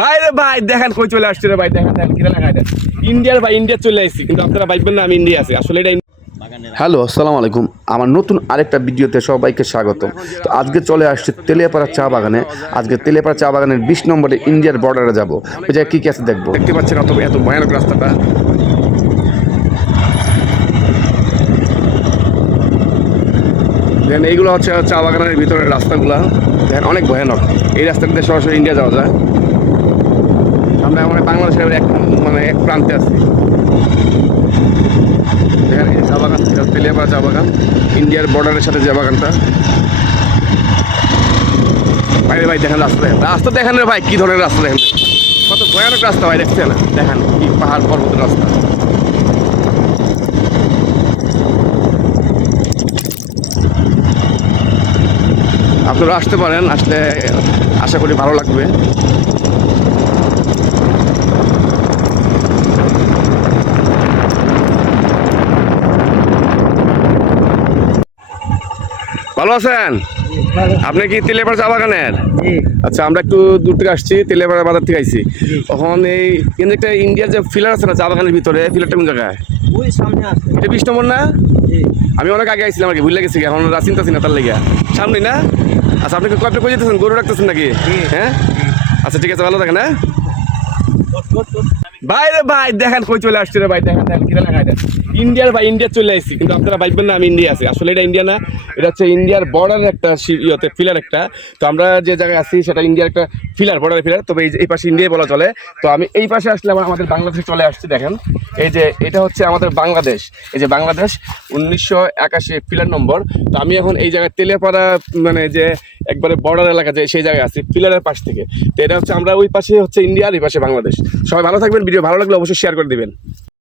বাইরে ভাই দেখেন কই চলে আসছে রে ভাই দেখেন দেখেন কিরা লাগাই দেন। ইন্ডিয়ার ভাই ইন্ডিয়া চলে আসছি কিন্তু আপনারা ভাববেন না আমি ইন্ডিয়া আছি। আসলে এটা হ্যালো আসসালামু আলাইকুম। আমার নতুন আরেকটা ভিডিওতে সবাইকে স্বাগত তো আজকে চলে আসছে তেলিয়াপাড়া চা বাগানে। আজকে তেলিয়াপাড়া চা বাগানের বিশ নম্বরে ইন্ডিয়ার বর্ডারে যাব। ওই জায়গায় কী কী আছে দেখব? দেখতে পাচ্ছেন অত এত ভয়ানক রাস্তাটা। দেখেন এইগুলো হচ্ছে চা বাগানের ভিতরের রাস্তাগুলা। দেখেন অনেক ভয়ানক। এই রাস্তাটাতে সরাসরি ইন্ডিয়া যাওয়া যায়। আমরা মানে এক মানে এক প্রান্তে আছি। দেখেন এই চা বাগান তেলিয়াপাড়া চা বাগান। ইন্ডিয়ার বর্ডারের সাথে চা বাগানটা। বাইরে ভাই, দেখেন রাস্তা রাস্তা দেখেন রে ভাই, কি ধরনের রাস্তা দেখেন। কত ভয়ানক রাস্তা ভাই, দেখছেন? দেখেন কি পাহাড় পর্বতের রাস্তা। আপনারা আসতে পারেন, আসলে আশা করি ভালো লাগবে। ভালো আছেন? আপনি কি তেলেপাড়া চা বাগানের? আচ্ছা আমরা একটু দূর থেকে আসছি তেলেপাড়া বাজার থেকে আইছি। তখন এই কিন্তু একটা ইন্ডিয়ার যে ফিলার আছে না চা বাগানের ভিতরে ফিলারটা কোন জায়গায়? এটা বিশ নম্বর না? আমি অনেক আগে আইছিলাম আর কি ভুলে গেছি এখন চিন্তা না তার লেগে। সামনে না? আচ্ছা আপনি কয়েকটা করে যেতেছেন? গরু রাখতেছেন নাকি? হ্যাঁ? আচ্ছা ঠিক আছে ভালো থাকেন হ্যাঁ? বাইরে ভাই, দেখেন কই চলে আসছে রে ভাই, দেখেন দেখেন, কিরা লাগাই দেন। ইন্ডিয়ার ভাই, ইন্ডিয়া চলে আসছি কিন্তু আপনারা ভাববেন না, আমি ইন্ডিয়া আছি। আসলে এটা ইন্ডিয়া না, এটা হচ্ছে ইন্ডিয়ার বর্ডারের একটা ইয়েতে ফিলার একটা। তো আমরা যে জায়গায় আছি, সেটা ইন্ডিয়ার একটা ফিলার বর্ডারের ফিলার তবে এই পাশে ইন্ডিয়া বলা চলে। তো আমি এই পাশে আসলে আমাদের বাংলাদেশে চলে আসছি, দেখেন। এই যে, এটা হচ্ছে আমাদের বাংলাদেশ। এই যে বাংলাদেশ, উনিশশো একাশি ফিলার নম্বর তো আমি এখন এই জায়গায় তেলেপাড়া মানে যে একবারে বর্ডার এলাকা যে, সেই জায়গায় আছি পিলারের পাশ থেকে। তো এটা হচ্ছে, আমরা ওই পাশে হচ্ছে ইন্ডিয়া আর এই পাশে বাংলাদেশ। সবাই ভালো থাকবেন ভিডিও ভালো লাগলে অবশ্যই শেয়ার করে দিবেন।